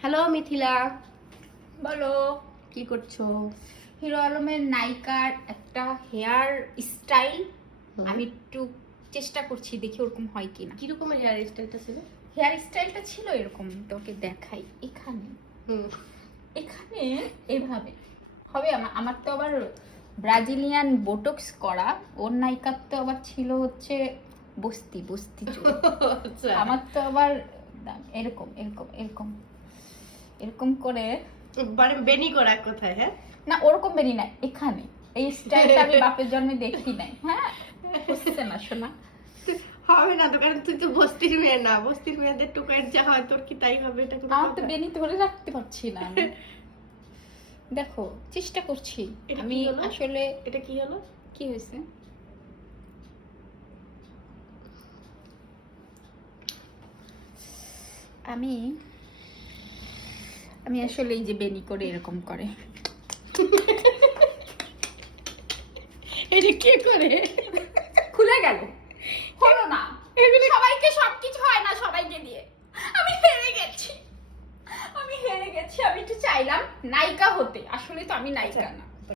Hello Mithila, বলো। কি করছো? হিরো আলমের নায়িকার একটা হেয়ার স্টাইল আমি একটু চেষ্টা করছি, দেখি ওরকম হয় কিনা। কি রকমের হেয়ার স্টাইলটা ছিল? হেয়ার স্টাইলটা ছিল এরকম, তোকে দেখাই। এখানে এখানে এভাবে হবে। আমার তো আবার ব্রাজিলিয়ান বোটক্স করা, ওর নায়িকার তো আবার ছিল হচ্ছে বস্তি বস্তি চুল। আচ্ছা, আমার তো আবার এরকম এরকম এরকম এরকম করে, মানে বেনি করা কোথায়? হ্যাঁ, না ওরকম বেরি না, এখানে এই স্টাইলটা আমি বাপের জন্মে দেখি নাই। হ্যাঁ, বুঝছে না শোনা। হবে না তো, কারণ তুই তো বস্তির মেয়ে না। বস্তির মেয়েদের টুকার যা হয় তোর কি তাই হবে? এটা কোনো আমার তো কথা? বেনি ধরে রাখতে পারছি না আমি। দেখো, চেষ্টা করছি এটা আমি কি হলো? আসলে। এটা কি হলো? কি হয়েছে? আমি আমি আসলে এই যে বেনি করে এরকম করে, এটা কি করে? খুলে গেল, হলো না। সবাইকে সবকিছু হয় না সবাইকে দিয়ে। আমি হেরে গেছি, আমি হেরে গেছি। আমি একটু চাইলাম নায়িকা হতে, আসলে তো আমি নায়িকা না।